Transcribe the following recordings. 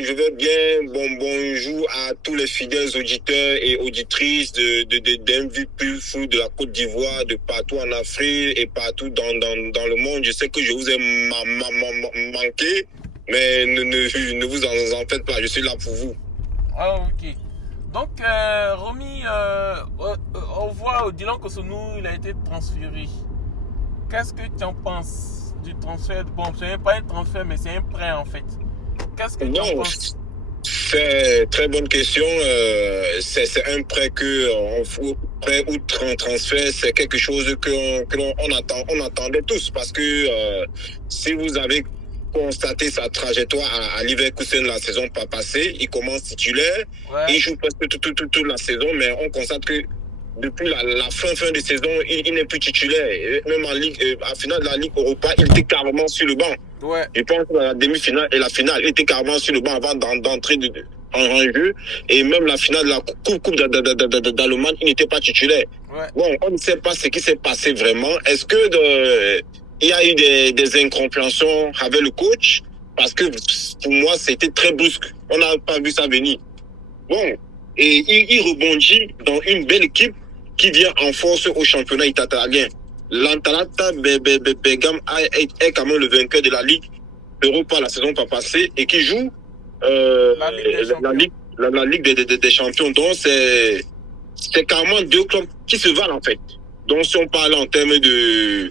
je vais bien. Bonjour à tous les fidèles auditeurs et auditrices d'MVP Foot de la Côte d'Ivoire, de partout en Afrique et partout dans le monde. Je sais que je vous ai manqué, mais ne vous en faites pas, je suis là pour vous. Ah, ok. Donc, Romy, on voit Dylan Cossonnou, il a été transféré. Qu'est-ce que tu en penses du transfert? Bon, ce n'est pas un transfert, mais c'est un prêt en fait. Qu'est-ce que tu en penses? C'est très bonne question. C'est un prêt prêt ou transfert, c'est quelque chose que l'on attendait tous parce que si vous avez constaté sa trajectoire à Leverkusen la saison passée, il commence titulaire, il joue presque toute la saison, mais on constate que depuis la fin de saison, il n'est plus titulaire. Et même en finale de la Ligue Europa, il était carrément sur le banc. Ouais. Je pense que la demi-finale et la finale, il était carrément sur le banc avant d'entrer en jeu. Et même la finale de la Coupe d'Allemagne, il n'était pas titulaire. Ouais. Bon, on ne sait pas ce qui s'est passé vraiment. Est-ce que il y a eu des incompréhensions avec le coach? Parce que pour moi, c'était très brusque. On n'a pas vu ça venir. Bon, et il rebondit dans une belle équipe qui vient en force au championnat italien. L'Atalanta Bergame est quand même le vainqueur de la Ligue Europa la saison passée et qui joue la Ligue des Champions. Donc, c'est carrément deux clubs qui se valent en fait. Donc, si on parle en termes de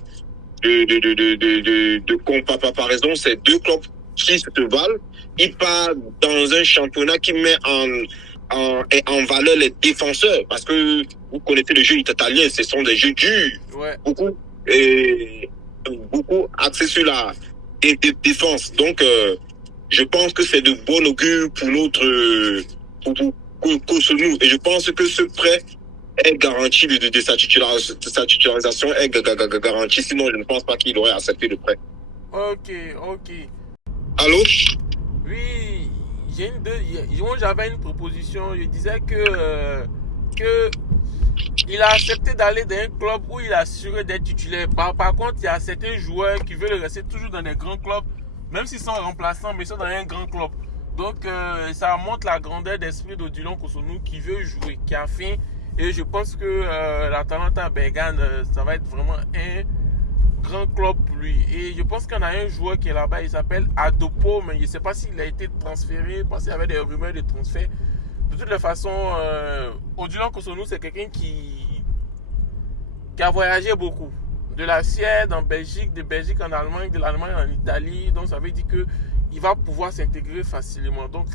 comparaison, c'est deux clubs qui se valent. Ils partent dans un championnat qui met en valeur les défenseurs parce que vous connaissez le jeu italien, ce sont des jeux durs, ouais. beaucoup axés sur la défense. Donc, je pense que c'est de bon augure pour notre Cossonnou. Et je pense que ce prêt est garanti de sa titularisation est garantie. Sinon, je ne pense pas qu'il aurait accepté le prêt. Ok. Allô? Oui, j'avais une proposition. Je disais que il a accepté d'aller dans un club où il a assuré d'être titulaire. Par contre, il y a certains joueurs qui veulent rester toujours dans des grands clubs, même s'ils sont remplaçants, mais ils sont dans un grand club. Donc, ça montre la grandeur d'esprit de Dylan Cossonnou qui veut jouer, qui a faim. Et je pense que l'Atalanta Bergame, ça va être vraiment un grand club pour lui. Et je pense qu'on a un joueur qui est là-bas, il s'appelle Adopo, mais je ne sais pas s'il a été transféré, parce qu'il y avait des rumeurs de transfert. De toutes les façons, Odilon Cossonnou, c'est quelqu'un qui a voyagé beaucoup. De la Suède en Belgique, de Belgique en Allemagne, de l'Allemagne en Italie. Donc ça veut dire qu'il va pouvoir s'intégrer facilement. Donc,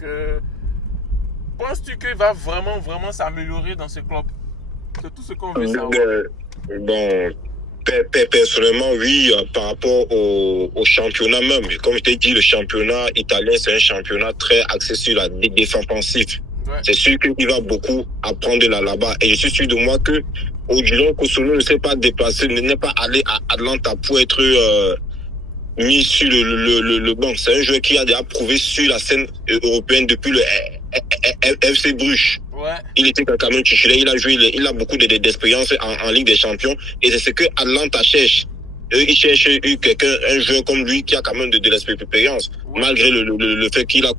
penses-tu qu'il va vraiment s'améliorer dans ce club? C'est tout ce qu'on veut savoir. Bon, personnellement, oui, par rapport au championnat même. Comme je t'ai dit, le championnat italien, c'est un championnat très axé sur la défense offensive. Ouais. C'est sûr qu'il va beaucoup apprendre là-bas. Et je suis sûr de moi que Odilon Cossonnou ne s'est pas déplacé, n'est pas allé à Atlanta pour être mis sur le banc. C'est un joueur qui a déjà prouvé sur la scène européenne depuis le FC Bruges. Ouais. Il était quand même titulaire, il a joué, il a beaucoup d'expérience en Ligue des Champions. Et c'est ce que Atlanta cherche. Il cherche un joueur comme lui qui a quand même de l'expérience. Ouais. Malgré le fait qu'il a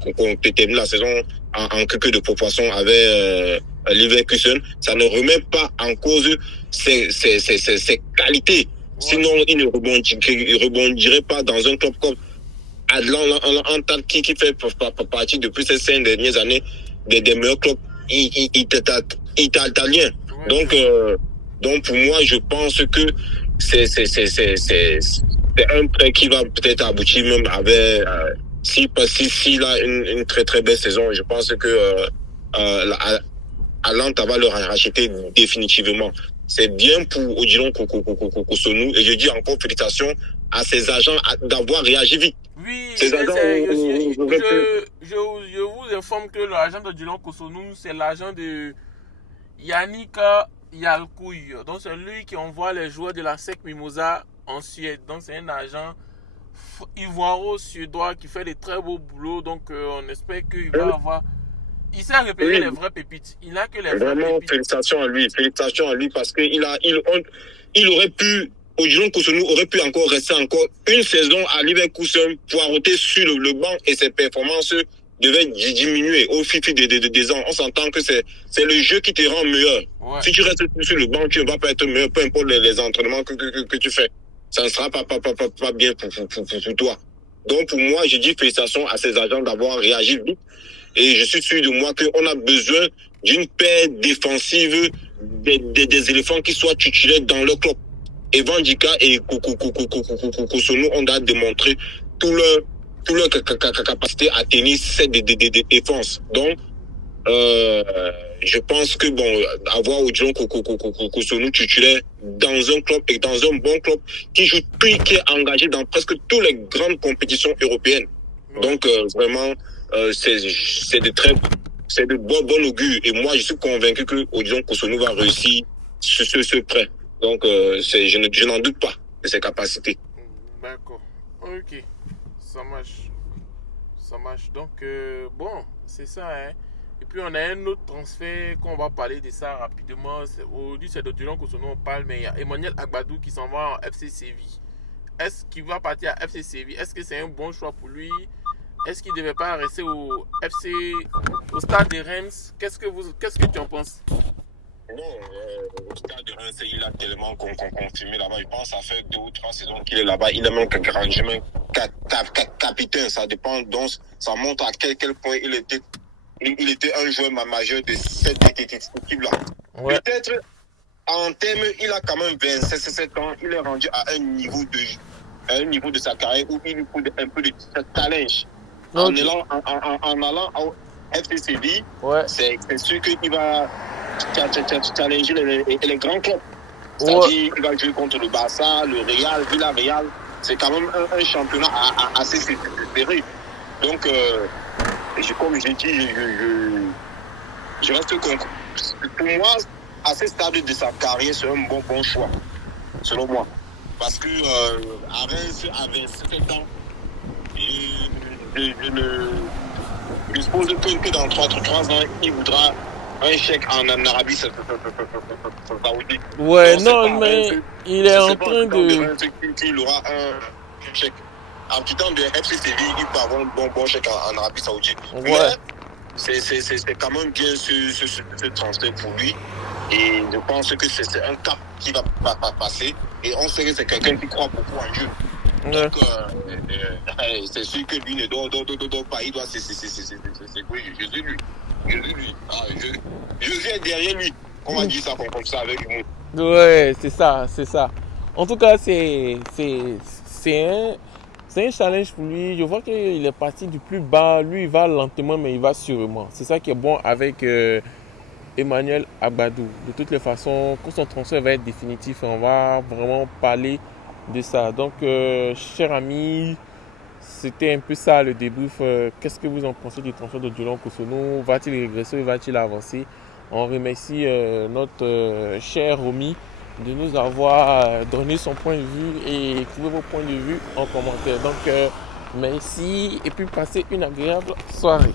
terminé la saison en quelques de proportion avec Leverkusen, ça ne remet pas en cause ses qualités. Ouais. Sinon, il ne rebondirait pas dans un club comme Atlanta qui fait partie depuis ces 5 dernières années des meilleurs clubs italiens. Ouais. Donc pour moi, je pense que c'est un prêt qui va peut-être aboutir même avec s'il a une très belle saison. Je pense que Atlanta va le racheter définitivement. C'est bien pour Odilon Cossonnou et je dis encore félicitations à ses agents d'avoir réagi vite. Oui, je vous informe que l'agent de Dylan Cossonnou, c'est l'agent de Yannick Yalkouy. Donc c'est lui qui envoie les joueurs de la SEC Mimosa en Suède. Donc c'est un agent ivoiro-suédois qui fait de très beaux boulots. Donc on espère qu'il va avoir... Il sait repérer les vraies pépites. Il n'a que les vraies pépites. Félicitations à lui parce qu'il aurait pu... Odilon Cossonnou aurait pu encore rester encore une saison à Leverkusen, poireauter sur le banc et ses performances devait diminuer au fil des ans. On s'entend que c'est le jeu qui te rend meilleur. Ouais. Si tu restes sur le banc, tu ne vas pas être meilleur, peu importe les entraînements que tu fais. Ça ne sera pas bien pour toi. Donc, pour moi, je dis félicitations à ces agents d'avoir réagi vite. Et je suis sûr de moi qu'on a besoin d'une paire défensive des éléphants qui soient titulaires dans le club. Evan Dika et Kosonou ont démontré tout leur capacité à tenir cette défense. Donc, je pense que bon, avoir Odilon Kosonou titulaire dans un club et dans un bon club qui joue qui est engagé dans presque toutes les grandes compétitions européennes. Ouais. Donc, vraiment, c'est de bon augure. Et moi, je suis convaincu que Odilon Kosonou va réussir ce prêt. Donc, je n'en doute pas de ses capacités. D'accord. Ok. Ça marche. Ça marche. Donc, bon, c'est ça. Hein. Et puis, on a un autre transfert qu'on va parler de ça rapidement. Aujourd'hui, c'est d'Odilon Kosonou, on parle, mais il y a Emmanuel Agbadou qui s'en va en FC Séville. Est-ce qu'il va partir à FC Séville? Est-ce que c'est un bon choix pour lui? Est-ce qu'il ne devait pas rester au stade de Reims? Qu'est-ce que tu en penses? Non, au stade de Reims, il a tellement confirmé là-bas. Je pense que ça fait 2 ou 3 saisons qu'il est là-bas. Il est même grandement capitaine. Ça dépend. Donc, ça montre à quel point il était un joueur majeur de cette équipe-là. Ouais. Peut-être, en termes, il a quand même 27 ans. Il est rendu à un niveau de sa carrière où il faut un peu de challenge. Okay. En allant au FC Séville, ouais. C'est sûr qu'il va challenger les grands clubs. C'est-à-dire qu'il va jouer contre le Barça, le Real, Villarreal. C'est quand même un championnat assez serré. Donc, comme j'ai dit, je reste content. Pour moi, à ce stade de sa carrière, c'est un bon choix, selon moi. Parce que à Reims, à 27 ans, je suppose que dans 3 ans, il voudra un chèque en Arabie Saoudite. Ouais, non, mais il est en train de... Il aura un chèque. En quittant de FC Séville, il peut avoir un bon chèque en Arabie Saoudite. Ouais. Mais c'est quand même bien ce transfert pour lui. Et je pense que c'est un cap qui va passer. Et on sait que c'est quelqu'un qui croit beaucoup en Dieu. Donc, c'est sûr que lui ne doit pas. Il doit secouer Jésus, lui. Jésus est derrière lui. On va dire ça comme ça avec lui. Ouais, c'est ça. En tout cas, c'est un challenge pour lui. Je vois qu'il est parti du plus bas. Lui, il va lentement, mais il va sûrement. C'est ça qui est bon avec Emmanuel Agbadou. De toutes les façons, quand son transfert va être définitif, on va vraiment parler de ça. Donc, chers amis, c'était un peu ça le débrief. Qu'est-ce que vous en pensez du transfert d'Odilon Kosonou? Va-t-il régresser ou va-t-il avancer? On remercie notre cher Romy de nous avoir donné son point de vue et écrivez vos points de vue en commentaire. Donc, merci et puis passez une agréable soirée.